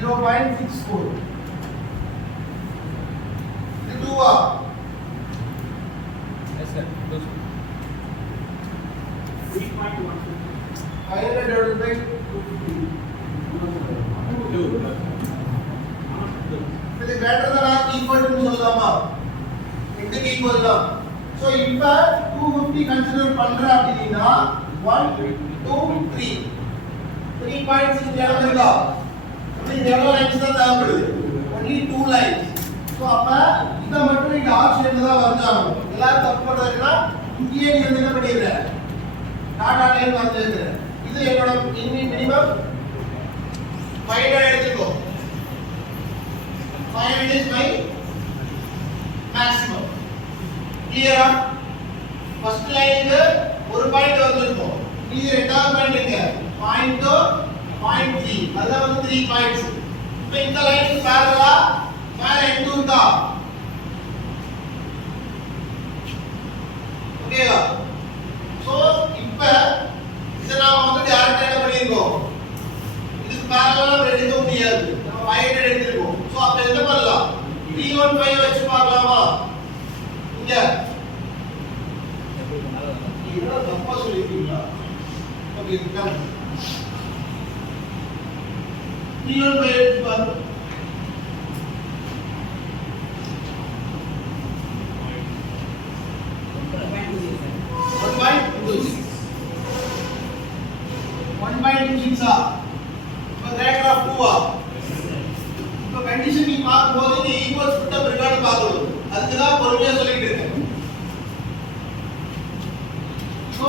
0.64. The 2 Yes, sir. 3.1. 500 divided by 250. 2. Is it greater than or equal to சொல்லலாமா? இதுக்கு ஈக்குவல் தான். சோ இப்போ 250 கன்சிடர் பண்ற அப்படினா 1 2 3 3.6 இடம் இருக்கா? இந்த இடம் லைன்ஸ் தான் தேவைப்படுது. only 2 lines. சோ அப்ப இத மட்டும் இந்த ஆப்ஷன்ல தான் வரையணும். எல்லாரும் தப்பு பண்றதுன்னா இங்கேயே நீ என்ன பண்ணிடுற? டாடா லைன் வரைஞ்சிருக்க. இது என்னோட மினிமம் 500 எடுத்துக்கோ. 500 is my maximum. Clear? First line ஒரு பாயிண்ட் வந்திருக்கும். இது ரெண்டாவது பாயிண்ட் எங்க? பாயிண்ட் 0.3. அதான் வந்து 3 பாயிண்ட்ஸ். இப்போ இந்த லைனுக்கு பேரலா மேல எண்டு இருக்கா? ஓகேவா? சோ இப்போ இத நாம வந்து டைரக்டா என்ன பண்ணிருக்கோம்? இதுக்கு பேரலா நம்ம எடுக்க முடியாது. நம்ம 500 எடுத்துறோம். சோ அப்ப என்ன பண்ணலாம்? 315 வச்சு பார்க்கலாமா? இங்க இதெல்லாம் தப்பா சொல்லிருக்கீங்களா? ஓகே இதுதான் 315 பாரு. கண்டிஷன் நீ பார்க்கும்போது நீ ஈக்குவல் ஸ்பிட் அப் இருக்கான்னு பார்க்கணும். அதுக்கு தான் பொறுமையா சொல்லிட்டு இருக்கேன். சோ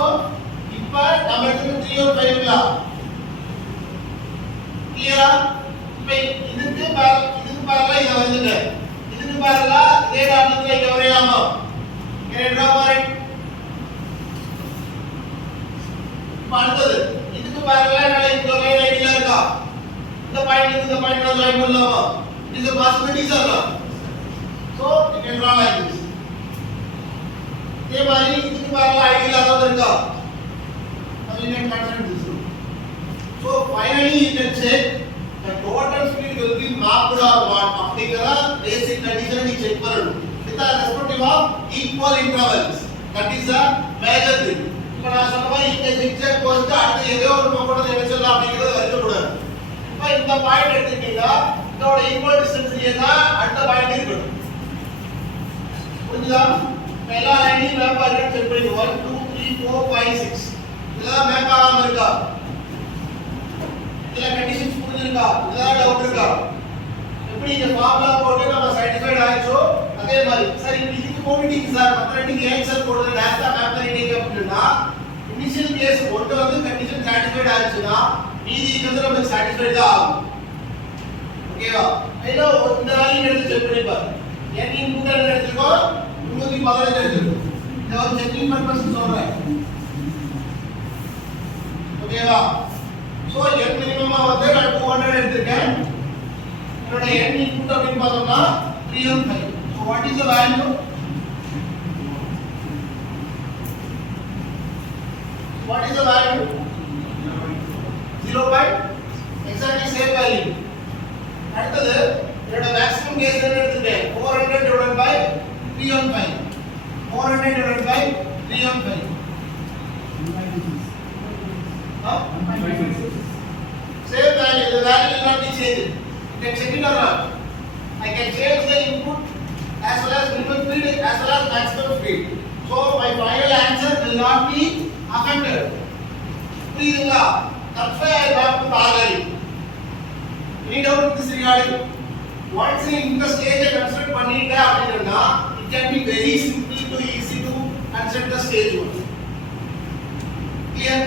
இப்போ நம்ம எடுத்து 315ங்களா? கிளியரா? இப்போ இதுக்கு பேரலா இத வந்துட்டேன். இதுக்கு பேரலா இதே டாட்ல இங்க வரையலாமா? Can draw for it. இப்போ அடுத்தது இதுக்கு பேரலா என்னால இந்த லைன் ஐடியா இருக்கா? இந்த பாயிண்ட் இந்த பாயிண்ட் ஜாயின் பண்ணலாமா? It is a possibility sir. So you can draw like this. ये वाली इसके बारे में आइडिया आता है अब you can consider this. So finally you can check the total speed will be mapped or what. अपने करा basic condition ही check करो. With the respective of equal intervals. That is a major thing. இப்போ நான் சொன்ன மாதிரி இந்த zigzag போட்டு அடுத்து ஏதோ ஒரு பக்கம் என்ன சொல்லலாம் அப்படிங்கறது வரைக்கும் கூடாது. இப்போ இந்த பாயிண்ட் எடுத்துக்கிட்டா இதோட ஈக்குவல் டிஸ்டன்ஸ் ஏனா அடுத்த பாயிண்ட் இருக்கணும். புரியுதா? எல்லா லைனையும் மேப் ஆகிட்டு செக் பண்ணி 1 2 3 4 5 6 இதெல்லாம் மேப் ஆகாம இருக்கா? இதெல்லாம் கண்டிஷன்ஸ் புரிஞ்சிருக்கா? இதெல்லாம் டவுட் இருக்கா? எப்படி இந்த ஃபார்முலா போட்டு நம்ம சைடிஃபைட் ஆயிச்சோ அதே மாதிரி சார் இதுக்கு போவிட்டீங்க சார் மத்த ரெண்டுக்கு ஆன்சர் போடுறது டைரக்டா மேப் பண்ணிட்டீங்க அப்படினா இனிஷியல் கேஸ் ஒன்று வந்து கண்டிஷன் சாட்டிஸ்ஃபைட் ஆச்சுனா மீதி இருக்கிறது நமக்கு சாட்டிஸ்ஃபைட் தான் ஆகும். ஓகேவா? ஐயோ இந்த வேல்யூ எடுத்து செக் பண்ணி பாரு. n இன்புட் என்ன எடுத்துக்கோ? 315 எடுத்துக்கோ. இத ஒரு செக்கிங் பர்பஸ் சொல்றேன். ஓகேவா? சோ n மினிமமா வந்து நான் 200 எடுத்துட்டேன். என்னோட n இன்புட் அப்படினு பார்த்தோம்னா 315. So what is the value? What is the value? 0. Exactly same value. அடுத்தது என்னோட மேக்ஸிமம் கேஸ் என்ன எடுத்துட்டேன்? 400 divided by 315. 400 divided by 315. Same value. The value will not be changed. You can check it or not. I can change the input as well as minimum speed as well as maximum speed. So my final answer will not be affected. புரியுதுங்களா? That's why I have to parallel. Any doubt in this regarding? Once you in the stage I consider பண்ணிட்டே அப்படினா it can be very simple to easy to consider the stage one. Clear?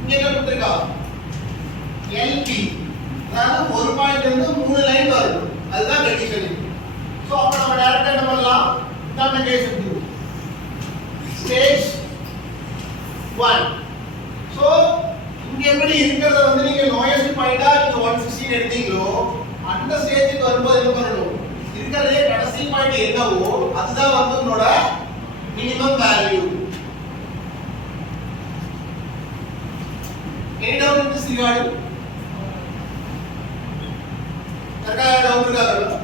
இங்க என்ன கொடுத்திருக்கா? LP அதாவது ஒரு பாயிண்ட்ல இருந்து 3 லைன் வரும். அதுதான் கண்டிஷன். சோ அப்ப நம்ம டைரக்டா என்ன பண்ணலாம்? இதான கேஸ் எடுத்து ஸ்டேஜ் 1. சோ இங்க எப்படி இருக்குறத வந்து நீங்க லோயஸ்ட் பாயிண்டா நீங்க 116 எடுத்தீங்களோ அந்த ஸ்டேஜுக்கு வரும்போது என்ன பண்ணணும்? இருக்கறதே கடைசி பாயிண்ட் என்னவோ அதுதான் வந்து உங்களோட minimum value. Any doubt in this regard? doubt regarding.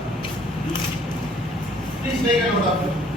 Please make a note of it.